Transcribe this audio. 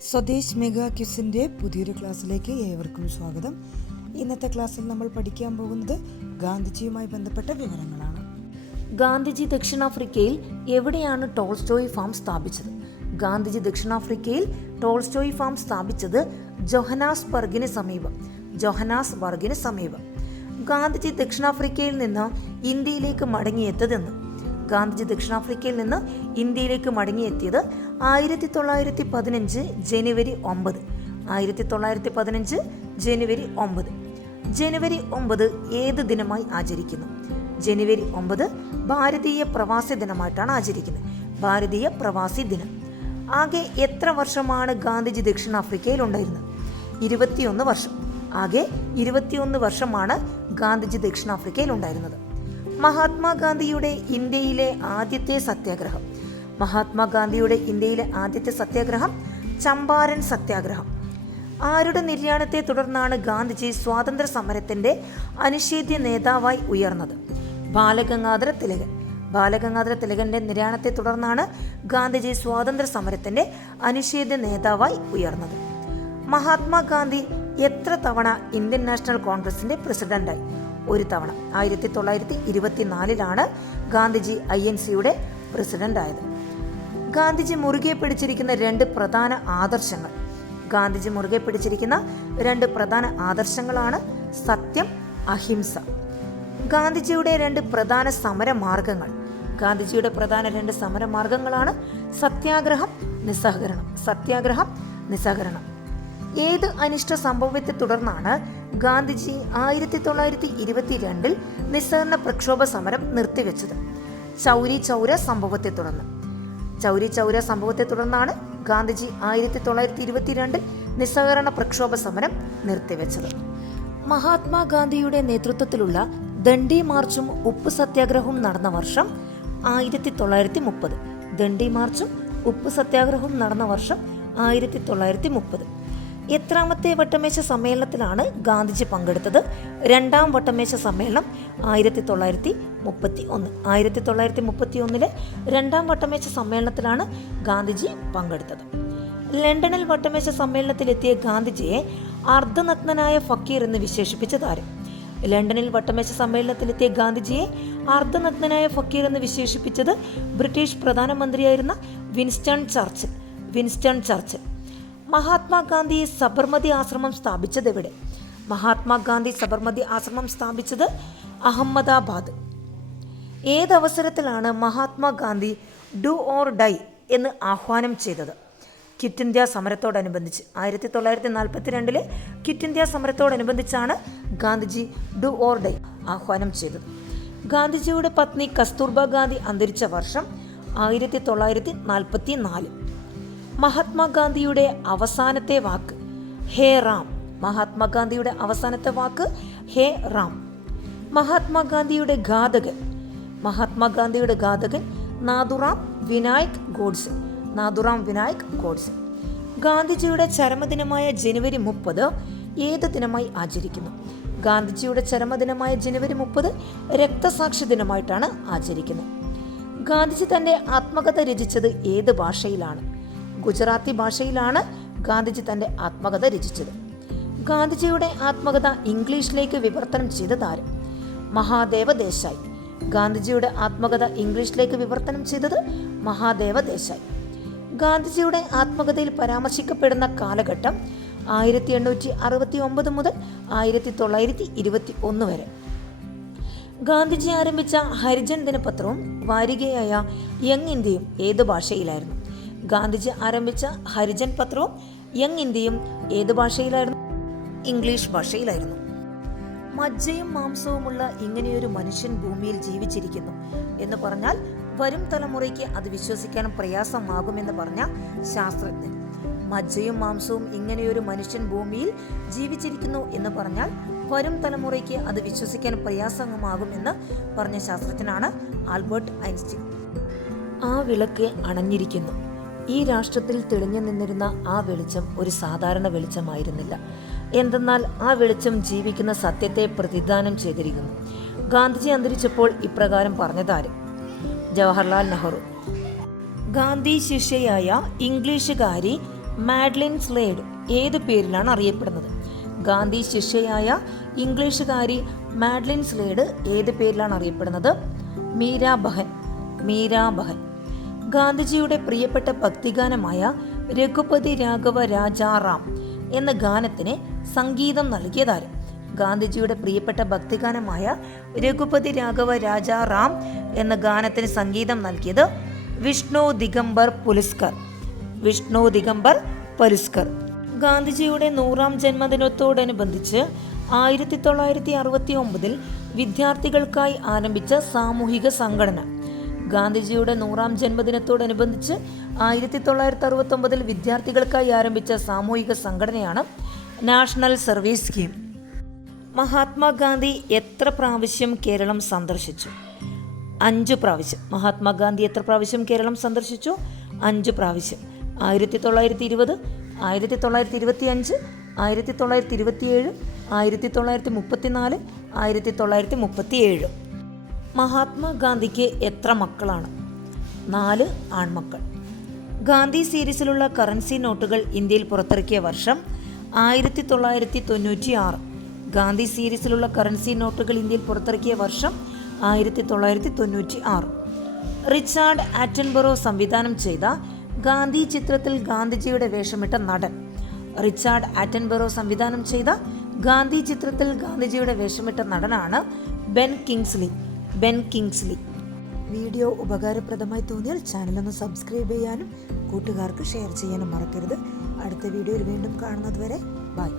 Swadesh mega ക്യുസിന്റെ പുതിയൊരു ക്ലാസ്സിലേക്ക് ഏവർക്കും സ്വാഗതം. ഇന്നത്തെ ക്ലാസ്സിൽ നമ്മൾ പഠിക്കാൻ പോകുന്നത് ഗാന്ധിജിയുമായി ബന്ധപ്പെട്ട വിവരങ്ങളാണ്. ഗാന്ധിജി ദക്ഷിണാഫ്രിക്കയിൽ എവിടെയാണ് ടോൾസ്റ്റോയ് ഫാം സ്ഥാപിച്ചത്? ഗാന്ധിജി ദക്ഷിണാഫ്രിക്കയിൽ ടോൾസ്റ്റോയ് ഫാം സ്ഥാപിച്ചത് ജൊഹനാസ്ബർഗിന് സമീപം. ജൊഹനാസ്ബർഗിന് സമീപം. ഗാന്ധിജി ദക്ഷിണാഫ്രിക്കയിൽ നിന്ന് ഇന്ത്യയിലേക്ക് മടങ്ങിയെത്തതെന്ന് ഗാന്ധിജി ദക്ഷിണാഫ്രിക്കയിൽ നിന്ന് ഇന്ത്യയിലേക്ക് മടങ്ങിയെത്തിയത് ആയിരത്തി തൊള്ളായിരത്തി പതിനഞ്ച് ജനുവരി ഒമ്പത്. ആയിരത്തി തൊള്ളായിരത്തി പതിനഞ്ച് ജനുവരി ഒമ്പത്. ജനുവരി ഒമ്പത് ഏത് ദിനമായി ആചരിക്കുന്നു? ജനുവരി ഒമ്പത് ഭാരതീയ പ്രവാസി ദിനമായിട്ടാണ് ആചരിക്കുന്നത്. ഭാരതീയ പ്രവാസി ദിനം. ആകെ എത്ര വർഷമാണ് ഗാന്ധിജി ദക്ഷിണാഫ്രിക്കയിൽ ഉണ്ടായിരുന്നത്? ഇരുപത്തിയൊന്ന് വർഷം. ആകെ ഇരുപത്തിയൊന്ന് വർഷമാണ് ഗാന്ധിജി ദക്ഷിണാഫ്രിക്കയിൽ ഉണ്ടായിരുന്നത്. മഹാത്മാഗാന്ധിയുടെ ഇന്ത്യയിലെ ആദ്യത്തെ സത്യാഗ്രഹം. മഹാത്മാഗാന്ധിയുടെ ഇന്ത്യയിലെ ആദ്യത്തെ സത്യാഗ്രഹം ചമ്പാരൻ സത്യാഗ്രഹം. ആരുടെ നിര്യാണത്തെ തുടർന്നാണ് ഗാന്ധിജി സ്വാതന്ത്ര്യ സമരത്തിന്റെ അനിഷേധ്യ നേതാവായി ഉയർന്നത്? ബാലഗംഗാധര തിലകൻ. ബാലഗംഗാധര തിലകന്റെ നിര്യാണത്തെ തുടർന്നാണ് ഗാന്ധിജി സ്വാതന്ത്ര്യ സമരത്തിന്റെ അനിഷേധ്യ നേതാവായി ഉയർന്നത്. മഹാത്മാഗാന്ധി എത്ര തവണ ഇന്ത്യൻ നാഷണൽ കോൺഗ്രസിന്റെ പ്രസിഡന്റായി? ഒരു തവണ. ആയിരത്തി തൊള്ളായിരത്തി ഇരുപത്തിനാലിലാണ് ഗാന്ധിജി ഐ എൻ സിയുടെ പ്രസിഡന്റ് ആയത് ഗാന്ധിജി മുറുകെ പിടിച്ചിരിക്കുന്ന രണ്ട് പ്രധാന ആദർശങ്ങൾ. ഗാന്ധിജി മുറുകെ പിടിച്ചിരിക്കുന്ന രണ്ട് പ്രധാന ആദർശങ്ങളാണ് സത്യം അഹിംസ. ഗാന്ധിജിയുടെ രണ്ട് പ്രധാന സമരമാർഗങ്ങൾ. ഗാന്ധിജിയുടെ പ്രധാന രണ്ട് സമരമാർഗങ്ങളാണ് സത്യാഗ്രഹം നിസ്സഹകരണം. സത്യാഗ്രഹം നിസ്സഹകരണം. ഏത് അനിഷ്ട സംഭവത്തെ തുടർന്നാണ് ഗാന്ധിജി ആയിരത്തി തൊള്ളായിരത്തി ഇരുപത്തിരണ്ടിൽ നിസ്സഹരണ പ്രക്ഷോഭ സമരം നിർത്തിവെച്ചത്. ചൗരി ചൗര സംഭവത്തെ തുടർന്ന്. ചൗരി ചൗര സംഭവത്തെ തുടർന്നാണ് ഗാന്ധിജി ആയിരത്തി തൊള്ളായിരത്തി ഇരുപത്തിരണ്ടിൽ നിസ്സഹരണ പ്രക്ഷോഭ സമരം നിർത്തിവെച്ചത്. മഹാത്മാഗാന്ധിയുടെ നേതൃത്വത്തിലുള്ള ദണ്ഡി മാർച്ചും ഉപ്പ് സത്യാഗ്രഹവും നടന്ന വർഷം ആയിരത്തി തൊള്ളായിരത്തി മുപ്പത് ദണ്ഡി മാർച്ചും ഉപ്പ് സത്യാഗ്രഹവും നടന്ന വർഷം ആയിരത്തി തൊള്ളായിരത്തി മുപ്പത് എത്രാമത്തെ വട്ടമേശ സമ്മേളനത്തിലാണ് ഗാന്ധിജി പങ്കെടുത്തത്. രണ്ടാം വട്ടമേശ സമ്മേളനം ആയിരത്തി തൊള്ളായിരത്തി മുപ്പത്തി ഒന്ന് ആയിരത്തി തൊള്ളായിരത്തി മുപ്പത്തി ഒന്നിലെ രണ്ടാം വട്ടമേശ സമ്മേളനത്തിലാണ് ഗാന്ധിജി പങ്കെടുത്തത്. ലണ്ടനിൽ വട്ടമേശ സമ്മേളനത്തിലെത്തിയ ഗാന്ധിജിയെ അർദ്ധനഗ്നനായ ഫക്കീർ എന്ന് വിശേഷിപ്പിച്ചത് ആര്? ലണ്ടനിൽ വട്ടമേശ സമ്മേളനത്തിലെത്തിയ ഗാന്ധിജിയെ അർദ്ധനഗ്നനായ ഫക്കീർ എന്ന് വിശേഷിപ്പിച്ചത് ബ്രിട്ടീഷ് പ്രധാനമന്ത്രിയായിരുന്ന Winston Churchill. Winston Churchill. Mahatma Gandhi Sabarmati ആശ്രമം സ്ഥാപിച്ചത് എവിടെ? മഹാത്മാഗാന്ധി സബർമതി ആശ്രമം സ്ഥാപിച്ചത് അഹമ്മദാബാദ്. ഏതവസരത്തിലാണ് മഹാത്മാഗാന്ധി ഡു ഓർ ഡൈ എന്ന് ആഹ്വാനം ചെയ്തത്? ക്വിറ്റ് ഇന്ത്യ സമരത്തോടനുബന്ധിച്ച്. ആയിരത്തി തൊള്ളായിരത്തി നാൽപ്പത്തി രണ്ടിലെ ക്വിറ്റ് ഇന്ത്യ സമരത്തോടനുബന്ധിച്ചാണ് ഗാന്ധിജി ഡു ഓർ ഡൈ ആഹ്വാനം ചെയ്തത്. ഗാന്ധിജിയുടെ പത്നി കസ്തൂർബ ഗാന്ധി അന്തരിച്ച വർഷം ആയിരത്തി തൊള്ളായിരത്തി നാൽപ്പത്തി നാല് മഹാത്മാഗാന്ധിയുടെ അവസാനത്തെ വാക്ക്. ഹേ റാം. മഹാത്മാഗാന്ധിയുടെ അവസാനത്തെ വാക്ക് ഹേ റാം. മഹാത്മാഗാന്ധിയുടെ ഘാതകൻ. മഹാത്മാഗാന്ധിയുടെ ഘാതകൻ നാദുറാം വിനായക് ഗോഡ്സെ. നാദുറാം വിനായക് ഗോഡ്സെ. ഗാന്ധിജിയുടെ ചരമദിനമായ ജനുവരി മുപ്പത് ഏത് ദിനമായി ആചരിക്കുന്നു? ഗാന്ധിജിയുടെ ചരമദിനമായ ജനുവരി മുപ്പത് രക്തസാക്ഷി ദിനമായിട്ടാണ് ആചരിക്കുന്നത്. ഗാന്ധിജി തന്റെ ആത്മകഥ രചിച്ചത് ഏത് ഭാഷയിലാണ്? ഗുജറാത്തി ഭാഷയിലാണ് ഗാന്ധിജി തന്റെ ആത്മകഥ രചിച്ചത്. ഗാന്ധിജിയുടെ ആത്മകഥ ഇംഗ്ലീഷിലേക്ക് വിവർത്തനം ചെയ്തത് ആര്? മഹാദേവ ദേശായി. ഗാന്ധിജിയുടെ ആത്മകഥ ഇംഗ്ലീഷിലേക്ക് വിവർത്തനം ചെയ്തത് മഹാദേവ ദേശായി. ഗാന്ധിജിയുടെ ആത്മകഥയിൽ പരാമർശിക്കപ്പെടുന്ന കാലഘട്ടം ആയിരത്തി എണ്ണൂറ്റി അറുപത്തി ഒമ്പത് മുതൽ ആയിരത്തി തൊള്ളായിരത്തി ഇരുപത്തി ഒന്ന് വരെ. ഗാന്ധിജി ആരംഭിച്ച ഹരിജൻ ദിനപത്രവും വാരികയായ യങ് ഇന്ത്യയും ഏത് ഭാഷയിലായിരുന്നു? ഗാന്ധിജി ആരംഭിച്ച ഹരിജൻ പത്രവും യങ് ഇന്ത്യയും ഏത് ഭാഷയിലായിരുന്നു? ഇംഗ്ലീഷ് ഭാഷയിലായിരുന്നു. മജ്ജയും മാംസവുമുള്ള ഇങ്ങനെയൊരു മനുഷ്യൻ ഭൂമിയിൽ ജീവിച്ചിരിക്കുന്നു എന്ന് പറഞ്ഞാൽ വരും തലമുറയ്ക്ക് അത് വിശ്വസിക്കാൻ പ്രയാസമാകുമെന്ന് പറഞ്ഞ ശാസ്ത്രജ്ഞൻ. മജ്ജയും മാംസവും ഇങ്ങനെയൊരു മനുഷ്യൻ ഭൂമിയിൽ ജീവിച്ചിരിക്കുന്നു എന്ന് പറഞ്ഞാൽ വരും തലമുറയ്ക്ക് അത് വിശ്വസിക്കാൻ പ്രയാസമാകുമെന്ന് പറഞ്ഞ ശാസ്ത്രജ്ഞനാണ് ആൽബർട്ട് ഐൻസ്റ്റീൻ. ആ വിളക്ക് അണഞ്ഞിരിക്കുന്നു. ഈ രാഷ്ട്രത്തിൽ തെളിഞ്ഞു നിന്നിരുന്ന ആ വെളിച്ചം ഒരു സാധാരണ വെളിച്ചമായിരുന്നില്ല. എന്തെന്നാൽ ആ വെളിച്ചം ജീവിക്കുന്ന സത്യത്തെ പ്രതിദാനം ചെയ്തിരിക്കുന്നു. ഗാന്ധിജി അന്തരിച്ചപ്പോൾ ഇപ്രകാരം പറഞ്ഞതാരും? ജവഹർലാൽ നെഹ്റു. ഗാന്ധി ശിഷ്യയായ ഇംഗ്ലീഷുകാരി മാഡ്ലിൻ സ്ലേഡ് ഏത് പേരിലാണ് അറിയപ്പെടുന്നത്? ഗാന്ധി ശിഷ്യയായ ഇംഗ്ലീഷുകാരി മാഡ്ലിൻ സ്ലേഡ് ഏത് പേരിലാണ് അറിയപ്പെടുന്നത്? മീരാ ബഹൻ. മീരാ ബഹൻ. ഗാന്ധിജിയുടെ പ്രിയപ്പെട്ട ഭക്തിഗാനമായ രഘുപതി രാഘവ രാജാറാം എന്ന ഗാനത്തിന് സംഗീതം നൽകിയതാരും? ഗാന്ധിജിയുടെ പ്രിയപ്പെട്ട ഭക്തിഗാനമായ രഘുപതി രാഘവ രാജാറാം എന്ന ഗാനത്തിന് സംഗീതം നൽകിയത് വിഷ്ണു ദിഗംബർ പുലിസ്കർ. വിഷ്ണു ദിഗംബർ പുലിസ്കർ. ഗാന്ധിജിയുടെ നൂറാം ജന്മദിനത്തോടനുബന്ധിച്ച് ആയിരത്തി തൊള്ളായിരത്തി അറുപത്തി ഒമ്പതിൽ വിദ്യാർത്ഥികൾക്കായി ആരംഭിച്ച സാമൂഹിക സംഘടന. ഗാന്ധിജിയുടെ നൂറാം ജന്മദിനത്തോടനുബന്ധിച്ച് ആയിരത്തി തൊള്ളായിരത്തി അറുപത്തി ഒമ്പതിൽ വിദ്യാർത്ഥികൾക്കായി ആരംഭിച്ച സാമൂഹിക സംഘടനയാണ് നാഷണൽ സർവീസ് സ്കീം. മഹാത്മാഗാന്ധി എത്ര പ്രാവശ്യം കേരളം സന്ദർശിച്ചു? അഞ്ച് പ്രാവശ്യം. മഹാത്മാഗാന്ധി എത്ര പ്രാവശ്യം കേരളം സന്ദർശിച്ചു? അഞ്ച് പ്രാവശ്യം. ആയിരത്തി തൊള്ളായിരത്തി ഇരുപത് ആയിരത്തി തൊള്ളായിരത്തി ഇരുപത്തി അഞ്ച് ആയിരത്തി തൊള്ളായിരത്തി ഇരുപത്തിയേഴ് ആയിരത്തി തൊള്ളായിരത്തി മുപ്പത്തിനാല് ആയിരത്തി തൊള്ളായിരത്തി മുപ്പത്തിയേഴ് മഹാത്മാഗാന്ധിക്ക് എത്ര മക്കളാണ്? നാല് ആൺമക്കൾ. ഗാന്ധി സീരീസിലുള്ള കറൻസി നോട്ടുകൾ ഇന്ത്യയിൽ പുറത്തിറക്കിയ വർഷം ആയിരത്തി തൊള്ളായിരത്തി തൊണ്ണൂറ്റി ആറ് ഗാന്ധി സീരീസിലുള്ള കറൻസി നോട്ടുകൾ ഇന്ത്യയിൽ പുറത്തിറക്കിയ വർഷം ആയിരത്തി തൊള്ളായിരത്തി തൊണ്ണൂറ്റി ആറ് റിച്ചാർഡ് ആറ്റൻബറോ സംവിധാനം ചെയ്ത ഗാന്ധി ചിത്രത്തിൽ ഗാന്ധിജിയുടെ വേഷമിട്ട നടൻ. റിച്ചാർഡ് ആറ്റൻബറോ സംവിധാനം ചെയ്ത ഗാന്ധി ചിത്രത്തിൽ ഗാന്ധിജിയുടെ വേഷമിട്ട നടനാണ് Ben Kingsley. Ben Kingsley. Video ഉപകാരപ്രദമായി തോന്നിയാൽ ചാനലൊന്ന് സബ്സ്ക്രൈബ് ചെയ്യാനും കൂട്ടുകാർക്ക് ഷെയർ ചെയ്യാനും മറക്കരുത്. അടുത്ത വീഡിയോയിൽ വീണ്ടും കാണുന്നത് വരെ ബൈ.